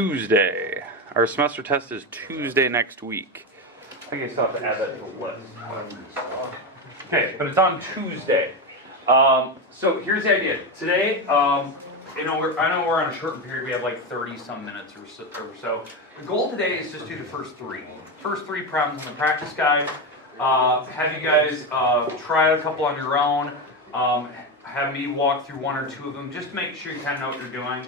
Tuesday. Our semester test is Tuesday next week. I think I still have to add that to the list. Okay, but it's on Tuesday. So here's the idea. Today, I know we're on a shortened period. We have like 30-some minutes or so. The goal today is just do the first three problems in the practice guide. Have you guys try a couple on your own. Have me walk through one or two of them just to make sure you kind of know what you're doing.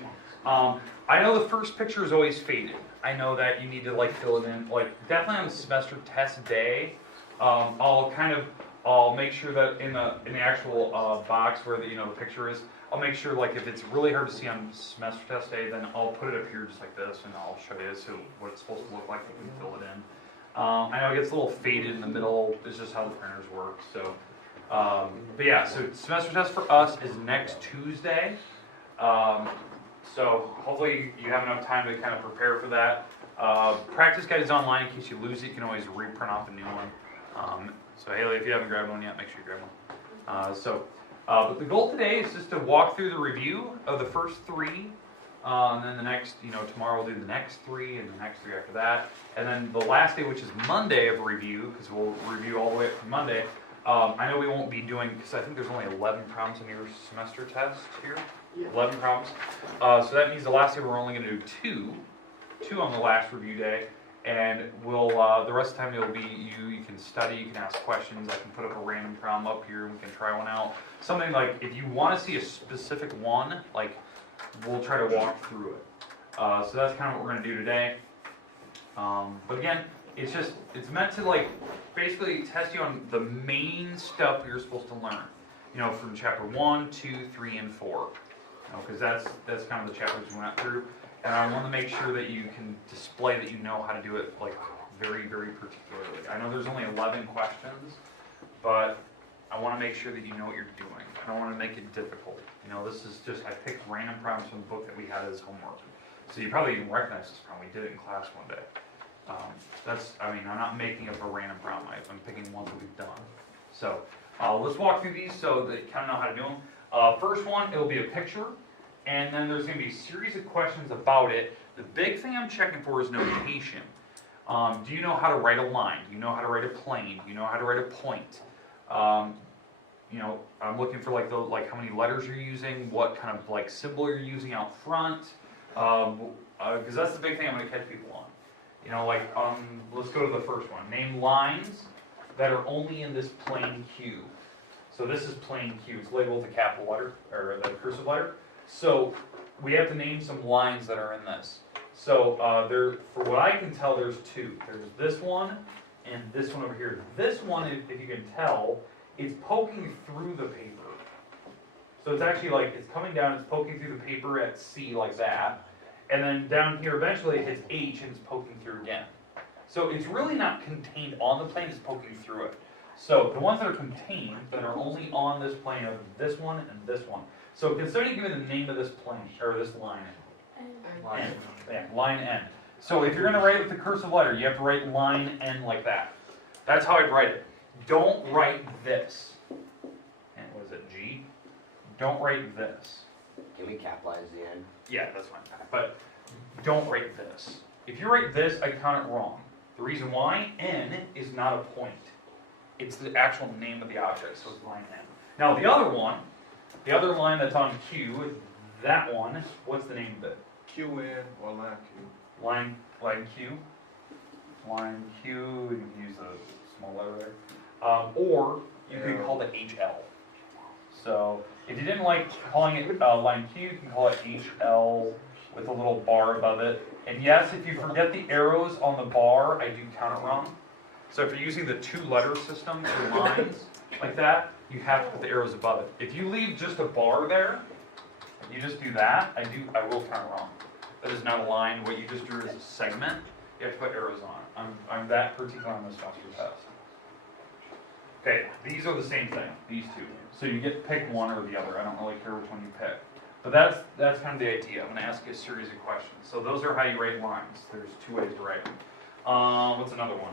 I know the first picture is always faded. I know that you need to like fill it in. Like definitely on the semester test day, I'll make sure that in the actual box where the picture is, I'll make sure like if it's really hard to see on semester test day, then I'll put it up here just like this, and I'll show you what it's supposed to look like if we can fill it in. I know it gets a little faded in the middle. It's just how the printers work. So, but yeah, so semester test for us is next Tuesday. So hopefully you have enough time to kind of prepare for that. Practice guide is online in case you lose it. You can always reprint off a new one. So Haley, if you haven't grabbed one yet, make sure you grab one. But the goal today is just to walk through the review of the first three. And then the next, tomorrow we'll do the next three and the next three after that. And then the last day, which is Monday of review, because we'll review all the way up to Monday. I know we won't be doing, because I think there's only 11 problems in your semester test here. Yeah. 11 problems. So that means the last day we're only going to do two on the last review day. And we'll the rest of the time it'll be you can study, you can ask questions. I can put up a random problem up here and we can try one out. Something like if you want to see a specific one, like we'll try to walk through it. So that's kind of what we're going to do today. But again, it's meant to like basically test you on the main stuff you're supposed to learn. From chapter 1, 2, 3, and 4. Because that's kind of the chapters we went through. And I want to make sure that you can display that you know how to do it like very, very particularly. I know there's only 11 questions, but I want to make sure that you know what you're doing. I don't want to make it difficult. This is just, I picked random problems from the book that we had as homework. So you probably even recognize this problem. We did it in class one day. I'm not making up a random problem. I'm picking ones that we've done. So let's walk through these so that you kind of know how to do them. First one, it'll be a picture. And then there's going to be a series of questions about it. The big thing I'm checking for is notation. Do you know how to write a line? Do you know how to write a plane? Do you know how to write a point? I'm looking for like how many letters you're using, what kind of like symbol you're using out front, because that's the big thing I'm going to catch people on. Let's go to the first one. Name lines that are only in this plain Q. So this is plain Q. It's labeled with the capital letter or the cursive letter. So we have to name some lines that are in this. So for what I can tell, there's two. There's this one and this one over here. This one, if you can tell, is poking through the paper. So it's actually like it's coming down, it's poking through the paper at C like that. And then down here, eventually it hits H and it's poking through again. So it's really not contained on the plane, it's poking through it. So the ones that are contained, that are only on this plane, are this one and this one. So can somebody give me the name of this plane, or this line? N. Yeah, line N. So if you're going to write it with the cursive letter, you have to write line N like that. That's how I'd write it. Don't write this. And what is it, G? Don't write this. Can we capitalize the N? Yeah, that's fine. But don't write this. If you write this, I count it wrong. The reason why, N is not a point. It's the actual name of the object, so it's line N. Now the other one, the other line that's on Q, that one, what's the name of it? QN or line Q. Line Q. Line Q, you can use a small letter there. Or you could call it HL. So if you didn't like calling it line Q, you can call it HL with a little bar above it. And yes, if you forget the arrows on the bar, I do count it wrong. So if you're using the two-letter system for lines like that, you have to put the arrows above it. If you leave just a bar there, and you just do that, I will count it wrong. That is not a line. What you just drew is a segment. You have to put arrows on it. I'm that particular on this semester test. Okay, these are the same thing, these two. So you get to pick one or the other. I don't really care which one you pick. But that's kind of the idea. I'm going to ask you a series of questions. So those are how you write lines. There's two ways to write them. What's another one?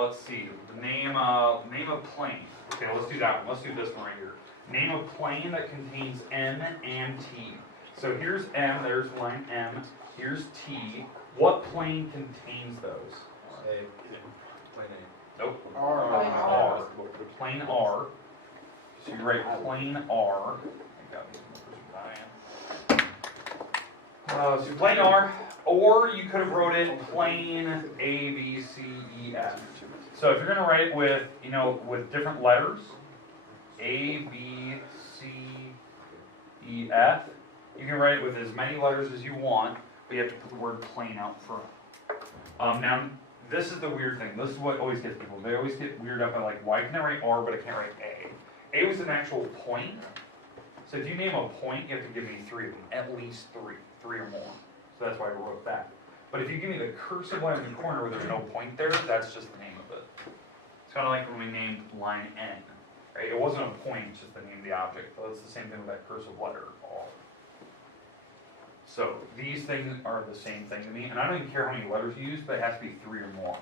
Let's see. Name a plane. Okay, let's do that one. Let's do this one right here. Name a plane that contains N and T. So here's M, there's line M, here's T. What plane contains those? Plain Nope. R. R. The plane R. So you write plane R. I got these numbers. So plane R, or you could have wrote it plane A, B, C, E, F. So if you're going to write it with, with different letters, A, B, C, E, F, you can write it with as many letters as you want, but you have to put the word plane out front. Now, this is the weird thing. This is what always gets people. They always get weird up at like, why can I write R but I can't write A? A was an actual point. So if you name a point, you have to give me 3 of them, at least 3 or more. So that's why I wrote that. But if you give me the cursive line in the corner where there's no point there, that's just the name of it. It's kind of like when we named line N, right? It wasn't a point, it's just the name of the object. So it's the same thing with that cursive letter, R. So these things are the same thing to me, and I don't even care how many letters you use, but it has to be 3 or more.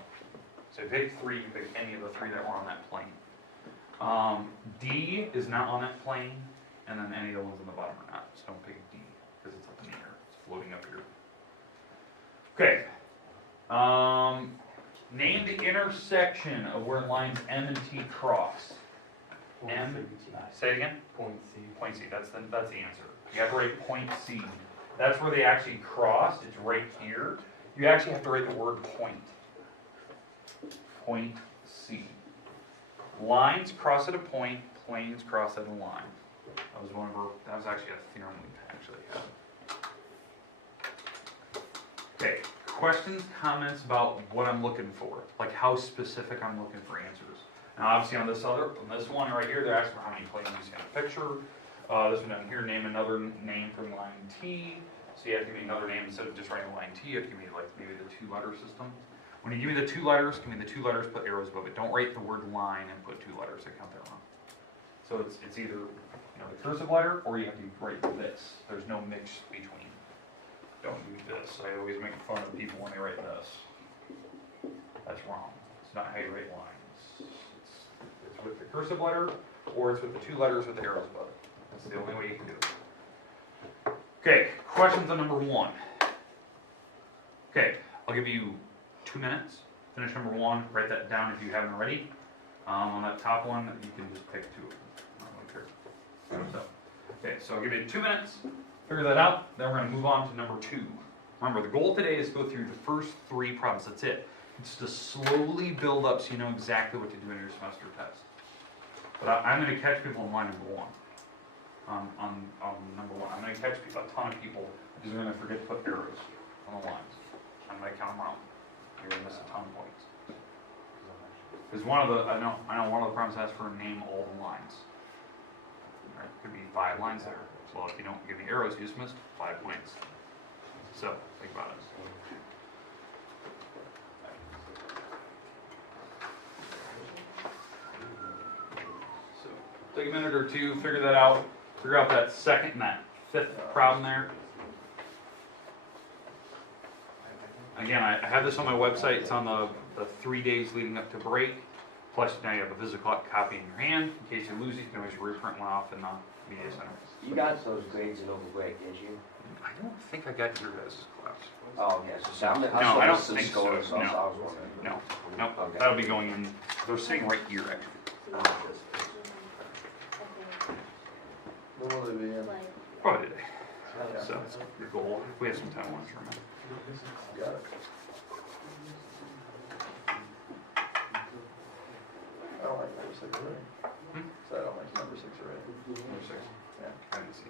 So if you pick 3, you pick any of the 3 that were on that plane. D is not on that plane, and then any of the ones on the bottom are not. So don't pick D, because it's up in the air. It's floating up here. Okay. Name the intersection of where lines M and T cross. Say it again? Point C. Point C, that's the answer. You have to write point C. That's where they actually crossed, it's right here. You actually have to write the word point. Point C. Lines cross at a point, planes cross at a line. That was actually a theorem we actually had. Okay, questions, comments about what I'm looking for, like how specific I'm looking for answers. Now obviously on this one right here, they're asking how many planes you see on a picture. This one down here, name another name for line T. So you have to give me another name instead of just writing line T, you have to give me like maybe the 2-letter system. When you give me the 2 letters, give me the 2 letters, put arrows above it. Don't write the word line and put 2 letters, I count that wrong. So it's either the cursive letter or you have to write this. There's no mix between. Don't do this. I always make fun of people when they write this. That's wrong. It's not how you write lines. It's with the cursive letter or it's with the 2 letters with the arrows above it. That's the only way you can do it. Okay, questions on number 1. Okay, I'll give you 2 minutes. Finish number 1, write that down if you haven't already. On that top one, you can just pick 2 of them. I don't really care. So, okay, so I'll give you 2 minutes. Figure that out. Then we're going to move on to number 2. Remember, the goal today is to go through the first 3 problems. That's it. It's to slowly build up so you know exactly what to do in your semester test. But I'm going to catch people on line number 1. On number 1, I'm going to catch a ton of people because they're going to forget to put arrows on the lines. I'm going to count them out. You're going to miss a ton of points. Because I know one of the problems asks for name all the lines. Right? Could be 5 lines there. So if you don't give me arrows, you just missed 5 points. So think about it. So take a minute or 2, figure that out. Figure out that second and that 5th problem there. Again, I have this on my website. It's on the 3 days leading up to break. Plus, now you have a physical copy in your hand. In case you lose it, you can always reprint one off in the media center. You got those grades in over break, didn't you? I don't think I got your guys' class. Oh, yes. No, I don't think so. No. Okay. That'll be going in. They're sitting right here, actually. When will they be in? Probably today. So that's the goal. If we have some time, I want to remember. Got it. I don't like number 6 already. So I don't like number 6 already. Number 6. Yeah. I didn't see.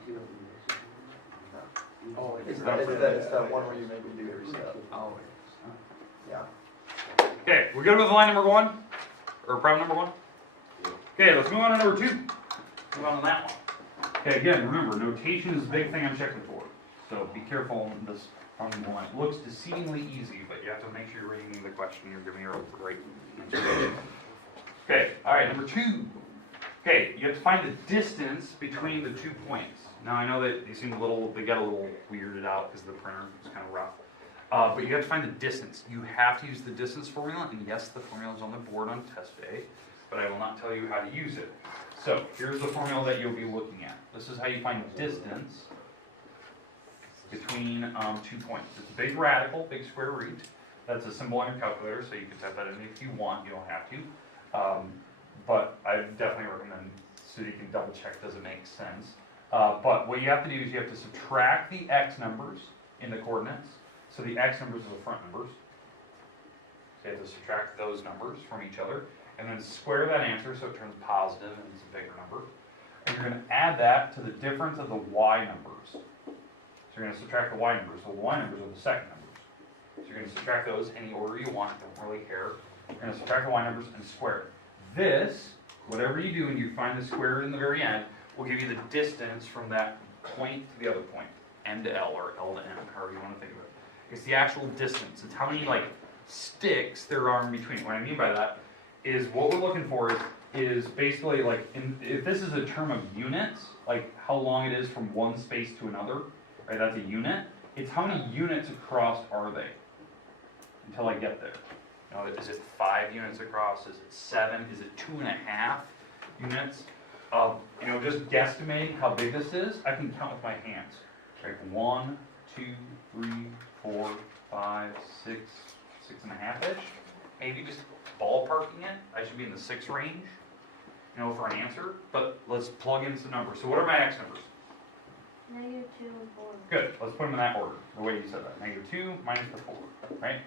Oh, it's that one where you make me do every step. Oh, Yeah. okay, we're good with line number 1? Or problem number 1? Okay, let's move on to number 2. Move on to that one. Okay, again, remember, notation is a big thing I'm checking for. So be careful on this on the line. It looks deceivingly easy, but you have to make sure you're reading the question you're giving your right answer. Okay, alright, number 2. Okay, you have to find the distance between the 2 points. Now I know that they got a little weirded out because the printer was kind of rough. But you have to find the distance. You have to use the distance formula, and yes, the formula is on the board on test day, but I will not tell you how to use it. So here's the formula that you'll be looking at. This is how you find distance between 2 points. It's a big radical, big square root. That's a symbol on your calculator, so you can type that in if you want. You don't have to. But I definitely recommend so you can double check, does it make sense? But what you have to do is you have to subtract the x numbers in the coordinates. So the x numbers are the front numbers. So you have to subtract those numbers from each other. And then square that answer so it turns positive and it's a bigger number. And you're going to add that to the difference of the y numbers. So you're going to subtract the y numbers. So the y numbers are the second numbers. So you're going to subtract those any order you want, don't really care. You're going to subtract the y numbers and square it. This, whatever you do and you find the square root in the very end, will give you the distance from that point to the other point. M to L or L to M, however you want to think of it. It's the actual distance. It's how many sticks there are in between. What I mean by that is what we're looking for is basically if this is a term of units, like how long it is from one space to another, right? That's a unit. It's how many units across are they until I get there. You know, is it 5 units across? Is it 7? Is it 2.5 units? Just guesstimate how big this is. I can count with my hands. Right? 1, 2, 3, 4, 5, 6, 6.5-ish. Maybe just ballparking it. I should be in the 6 range, for an answer. But let's plug in some numbers. So what are my x numbers? -2 and 4. Good. Let's put them in that order, the way you said that. -2 minus the 4, right?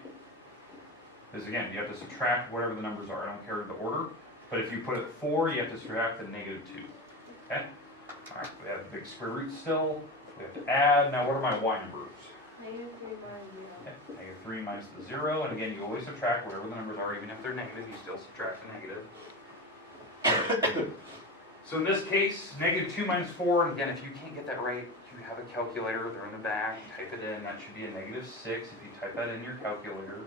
Because again, you have to subtract whatever the numbers are. I don't care the order. But if you put it 4, you have to subtract the -2. Okay? Alright, we have a big square root still. We have to add. Now what are my y numbers? -3 minus 0. Okay, -3 minus the 0. And again, you always subtract whatever the numbers are. Even if they're negative, you still subtract the negative. So in this case, -2 minus 4. And again, if you can't get that right, you have a calculator. They're in the back. Type it in. That should be a -6 if you type that in your calculator.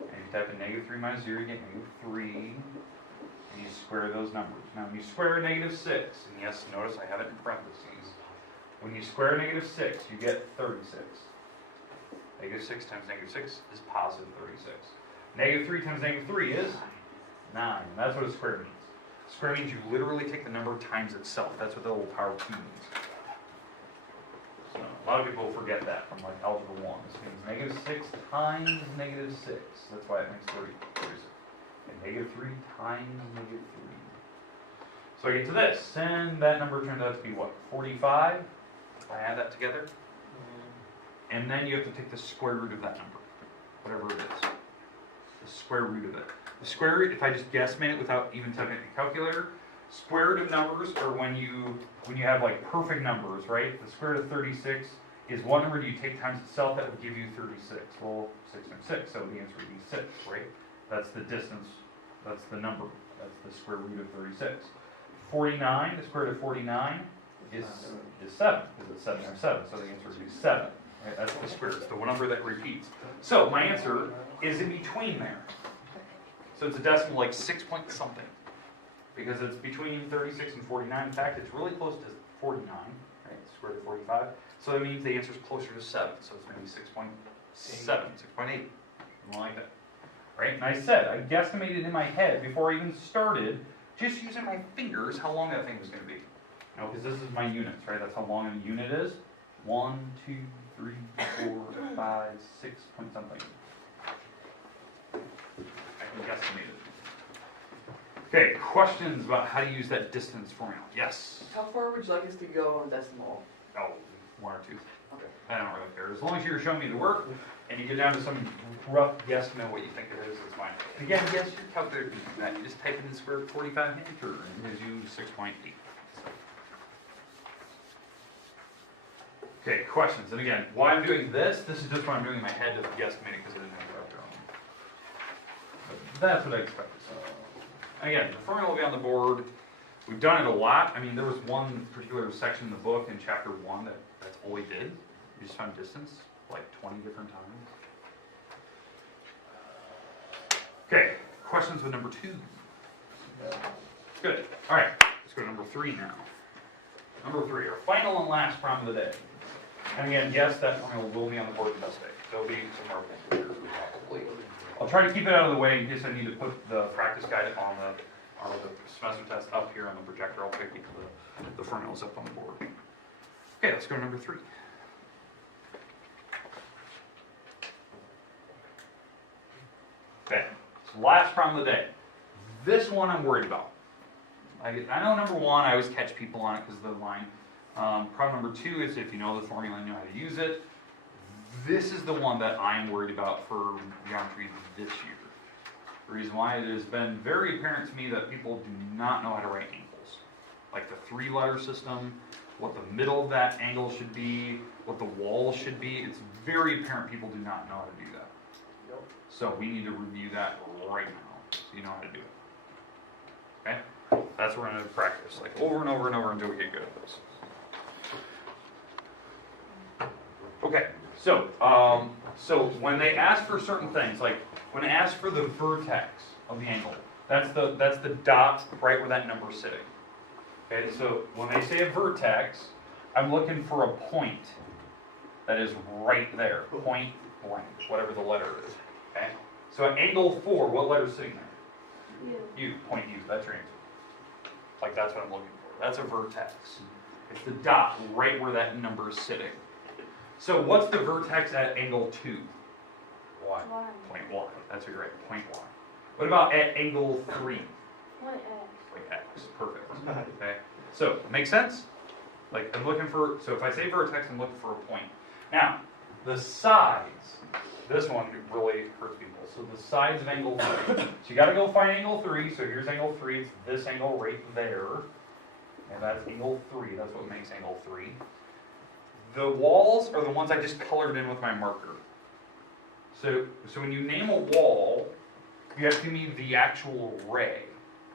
And you type in -3 minus 0, you get -3. And you square those numbers. Now, when you square -6, and yes, notice I have it in parentheses. When you square -6, you get 36. -6 times -6 is positive 36. -3 times -3 is 9. That's what a square means. Square means you literally take the number times itself. That's what the little power 2 means. So, a lot of people forget that from algebra 1. This means -6 times -6. That's why it makes 36. And -3 times -3. So I get to this, and that number turns out to be what? 45? If I add that together. And then you have to take the square root of that number, whatever it is. The square root of it. The square root, if I just guesstimate it without even typing it in a calculator, square root of numbers are when you have perfect numbers, right? The square root of 36 is one number you take times itself that would give you 36. Well, 6 times 6, so the answer would be 6, right? That's the distance, that's the number, that's the square root of 36. 49, the square root of 49 is 7, because it's 7 times 7, so the answer would be 7. Right? That's the square root, it's the one number that repeats. So my answer is in between there. So it's a decimal 6 point something, because it's between 36 and 49. In fact, it's really close to 49, right? Square root of 45. So that means the answer is closer to 7, so it's going to be 6.7, 6.8, something like that. Right? And I said, I guesstimated in my head before I even started, just using my fingers, how long that thing was going to be. Because this is my units, right? That's how long a unit is. 1, 2, 3, 4, 5, 6 point something. I can guesstimate it. Okay, questions about how to use that distance formula? Yes? How far would you like us to go on decimal? Oh, 1 or 2. Okay. I don't really care. As long as you're showing me the work and you get down to some rough guesstimate what you think it is, that's fine. And again, yes, your calculator can do that. You just type in the square root of 45 and enter, and it gives you 6.8. Okay, questions. And again, why I'm doing this is just what I'm doing in my head to guesstimate it because I didn't have the calculator on. But that's what I expected. Again, the formula will be on the board. We've done it a lot. I mean, there was one particular section in the book in chapter 1 that's all we did. We just found distance 20 different times. Okay, questions with number 2. Good. All right, let's go to number 3 now. Number 3, our final and last problem of the day. And again, yes, that formula will be on the board the next day. There'll be some marbles here, probably. I'll try to keep it out of the way in case I need to put the practice guide on the semester test up here on the projector. I'll pick the formulas up on the board. Okay, let's go to number 3. So last problem of the day. This one I'm worried about. I know number one, I always catch people on it because of the line. Problem number two is if you know the formula and know how to use it. This is the one that I'm worried about for geometry this year. The reason why it has been very apparent to me that people do not know how to write angles. Like the 3-letter system, what the middle of that angle should be, what the wall should be. It's very apparent people do not know how to do that. Yep. So we need to review that right now, so you know how to do it. Okay? That's what we're going to practice, like over and over and over until we get good at this. Okay, so when they ask for certain things, like when they ask for the vertex of the angle, that's the dot right where that number is sitting. Okay, so when they say a vertex, I'm looking for a point that is right there, point blank, whatever the letter is. Okay, so at angle 4, what letter is sitting there? U. U, point U, that's your answer. Like that's what I'm looking for. That's a vertex. It's the dot right where that number is sitting. So what's the vertex at angle 2? Y. Y. Point Y. That's what you're right, point Y. What about at angle 3? Point X. Point X, perfect. Okay, so makes sense? Like I'm looking for, so if I say vertex, I'm looking for a point. Now, the sides, this one really hurts people. So the sides of angle 3. So you gotta go find angle 3, so here's angle 3, it's this angle right there. And that's angle 3, that's what makes angle 3. The walls are the ones I just colored in with my marker. So when you name a wall, you have to mean the actual ray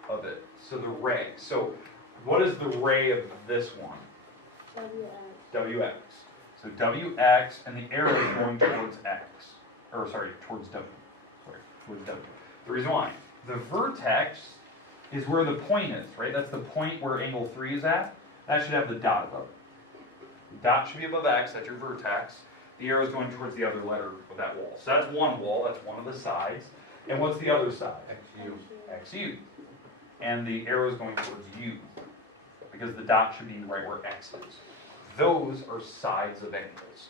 of it. So the ray. So what is the ray of this one? WX. WX. So WX and the arrow is going towards X. Or sorry, towards W. Sorry, towards W. The reason why. The vertex is where the point is, right? That's the point where angle 3 is at. That should have the dot above it. The dot should be above X, that's your vertex. The arrow is going towards the other letter of that wall. So that's one wall, that's one of the sides. And what's the other side? XU. XU. And the arrow is going towards U, because the dot should be right where X is. Those are sides of angles.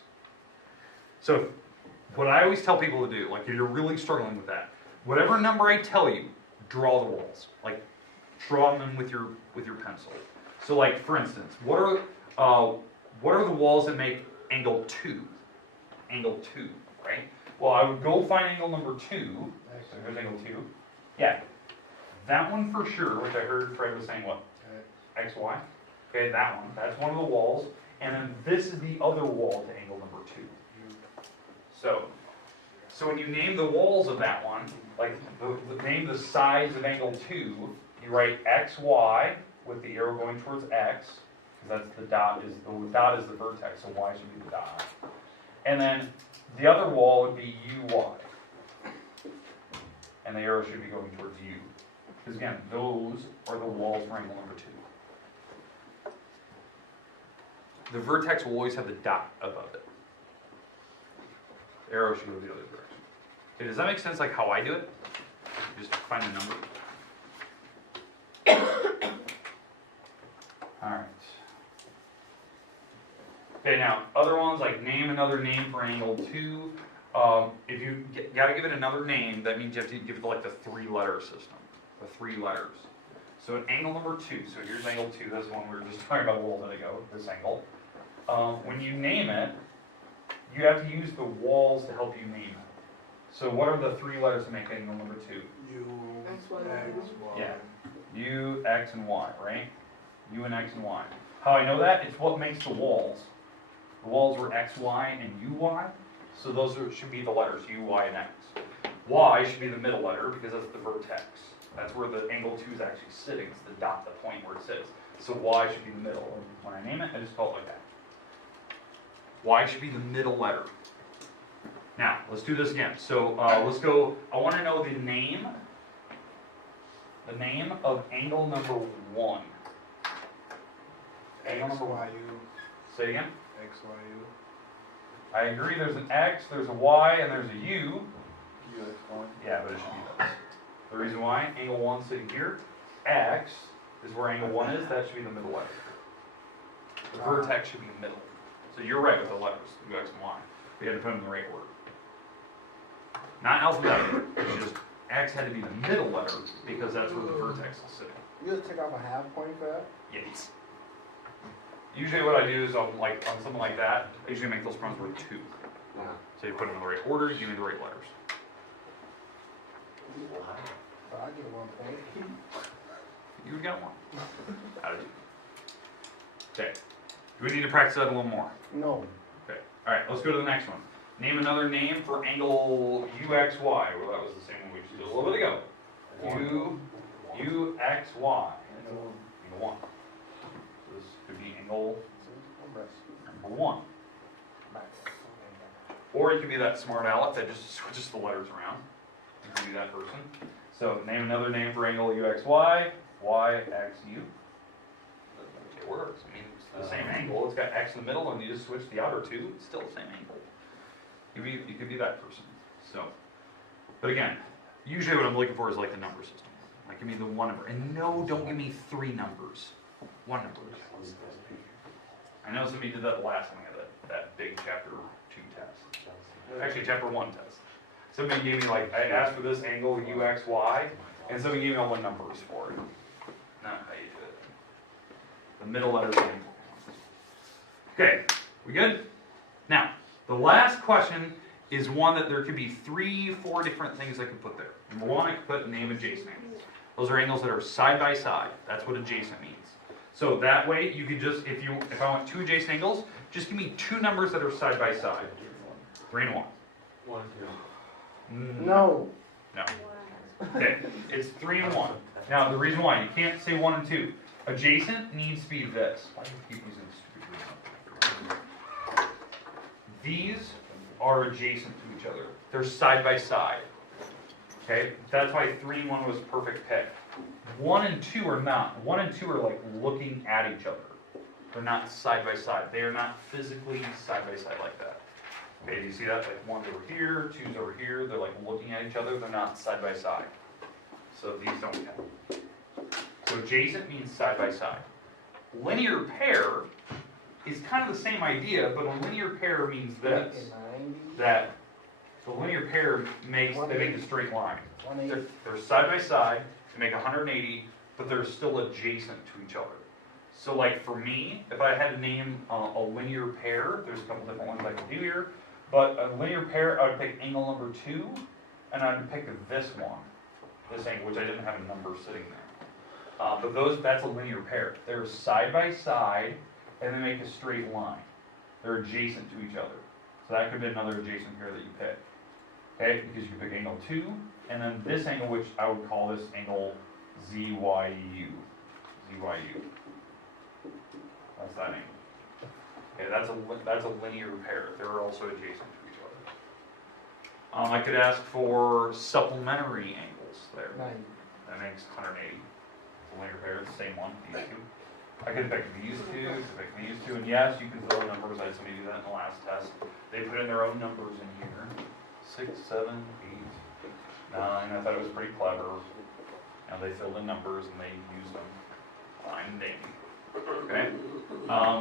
So what I always tell people to do, like if you're really struggling with that, whatever number I tell you, draw the walls. Like draw them with your pencil. So like for instance, what are the walls that make angle 2? Angle 2, right? Well, I would go find angle number 2. So here's angle 2. Yeah. That one for sure, which I heard Fred was saying what? XY. Okay, that one. That's one of the walls. And then this is the other wall to angle number 2. So when you name the walls of that one, like name the sides of angle 2, you write XY with the arrow going towards X, because that's the dot is the vertex, so Y should be the dot. And then the other wall would be UY. And the arrow should be going towards U. Because again, those are the walls for angle number 2. The vertex will always have the dot above it. The arrow should go the other direction. Okay, does that make sense, like how I do it? Just find a number. Alright. Okay, now, other ones like name another name for angle 2. If you gotta give it another name, that means you have to give it like the 3-letter system. The 3 letters. So at angle number 2, so here's angle 2, that's the one we were just talking about a little bit ago, this angle. When you name it, you have to use the walls to help you name it. So what are the 3 letters that make angle number 2? U, X, Y, X, Y. Yeah. U, X, and Y, right? U and X and Y. How I know that? It's what makes the walls. The walls were X, Y, and UY. So those should be the letters U, Y, and X. Y should be the middle letter because that's the vertex. That's where the angle 2 is actually sitting. It's the dot, the point where it sits. So Y should be the middle. And when I name it, I just call it like that. Y should be the middle letter. Now, let's do this again. So let's go, I want to know the name of angle number 1. Angle number 1. Say it again. XYU. I agree, there's an X, there's a Y, and there's a U. UX1. Yeah, but it should be those. The reason why, angle 1 sitting here, X is where angle 1 is, that should be the middle letter. The vertex should be middle. So you're right with the letters, X and Y. You had to put them in the right order. Not alphabetically, it's just X had to be the middle letter because that's where the vertex is sitting. You just take off a half point for that? Yes. Usually what I do is on something like that, I usually make those pronouns worth 2. Wow. So you put them in the right order, you give me the right letters. So I get 1 point. You would get 1. How did you? Okay. Do we need to practice that a little more? No. Okay. All right, let's go to the next one. Name another name for angle UXY. Well, that was the same one we just did a little bit ago. UXY. Angle 1. So this could be angle number 1. Or you could be that smart aleck that just switches the letters around. You can be that person. So name another name for angle UXY. YXU. It works. I mean, it's the same angle. It's got X in the middle, and you just switch the outer 2. It's still the same angle. You could be that person. So, but again, usually what I'm looking for is like the number system. Like give me the 1 number, and no, don't give me 3 numbers. 1 number. I know somebody did that last time I had that big chapter 2 test. Actually, chapter 1 test. Somebody gave me I asked for this angle UXY, and somebody gave me all the numbers for it. Not how you do it. The middle letters are important. Okay, we good? Now, the last question is one that there could be 3, 4 different things I could put there. Number 1, I could put name adjacent angles. Those are angles that are side by side. That's what adjacent means. So that way, you could just, if I want 2 adjacent angles, just give me 2 numbers that are side by side. 3 and 1. 1, 2. No. No. Okay, it's 3 and 1. Now, the reason why, you can't say 1 and 2. Adjacent needs to be this. Why do you keep using stupid reason? These are adjacent to each other. They're side by side. Okay, that's why 3 and 1 was perfect pick. 1 and 2 are not. 1 and 2 are like looking at each other. They're not side by side. They are not physically side by side like that. Okay, do you see that? Like 1's over here, 2's over here. They're like looking at each other. They're not side by side. So these don't count. So adjacent means side by side. Linear pair is kind of the same idea, but a linear pair means this. That the linear pair makes a straight line. They're side by side, they make 180, but they're still adjacent to each other. So like for me, if I had to name a linear pair, there's a couple different ones I could do here, but a linear pair, I would pick angle number 2, and I'd pick this one, this angle, which I didn't have a number sitting there. But that's a linear pair. They're side by side, and they make a straight line. They're adjacent to each other. So that could be another adjacent pair that you pick. Okay, because you can pick angle 2, and then this angle, which I would call this angle ZYU. ZYU. That's that angle. Okay, that's a linear pair. They're also adjacent to each other. I could ask for supplementary angles there. That makes 180. It's a linear pair, it's the same one, these 2. I could pick these 2, pick these 2, and yes, you can fill in numbers. I had somebody do that in the last test. They put in their own numbers in here. 6, 7, 8, 9. I thought it was pretty clever. And they filled in numbers and they used them. Fine and dandy. Okay?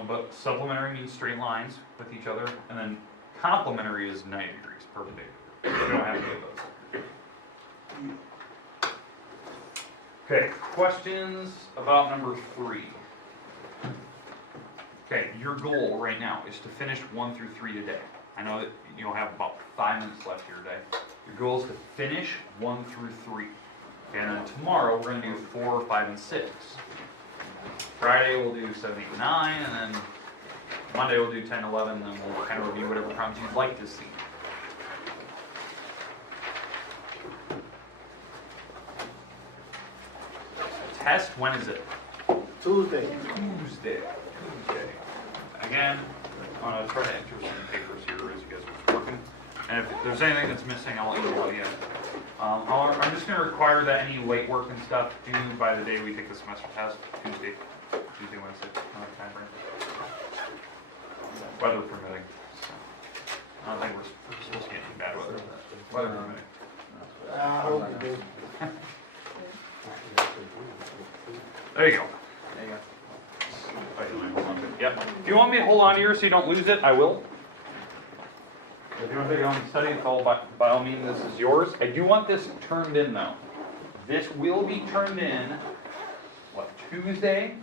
But supplementary means straight lines with each other, and then complementary is 90 degrees, perpendicular. You don't have to get those. Okay, questions about number 3. Okay, your goal right now is to finish 1 through 3 today. I know that you'll have about 5 minutes left here today. Your goal is to finish 1 through 3. Okay, and then tomorrow we're going to do 4, 5, and 6. Friday we'll do 7, 8, 9, and then Monday we'll do 10, 11, and then we'll kind of review whatever problems you'd like to see. Test, when is it? Tuesday. Tuesday. Again, I'm going to try to enter some papers here as you guys are working. And if there's anything that's missing, I'll let you know. I'm just going to require that any late work and stuff due by the day we take the semester test, Tuesday, Wednesday, another time frame. Weather permitting. So, I don't think we're supposed to get any bad weather. Weather permitting. I hope you do. There you go. Yep. If you want me to hold on to yours so you don't lose it, I will. you want to take it home and study, it's all by all means, this is yours. I do want this turned in though. This will be turned in, Tuesday,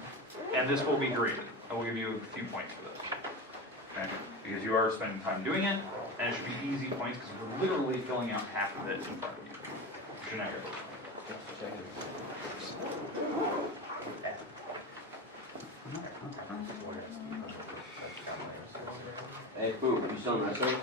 and this will be graded. I will give you a few points for this. Okay? Because you are spending time doing it, and it should be easy points because we're literally filling out half of it in front of you. You should not get those. Hey, Boo, you still in wrestling?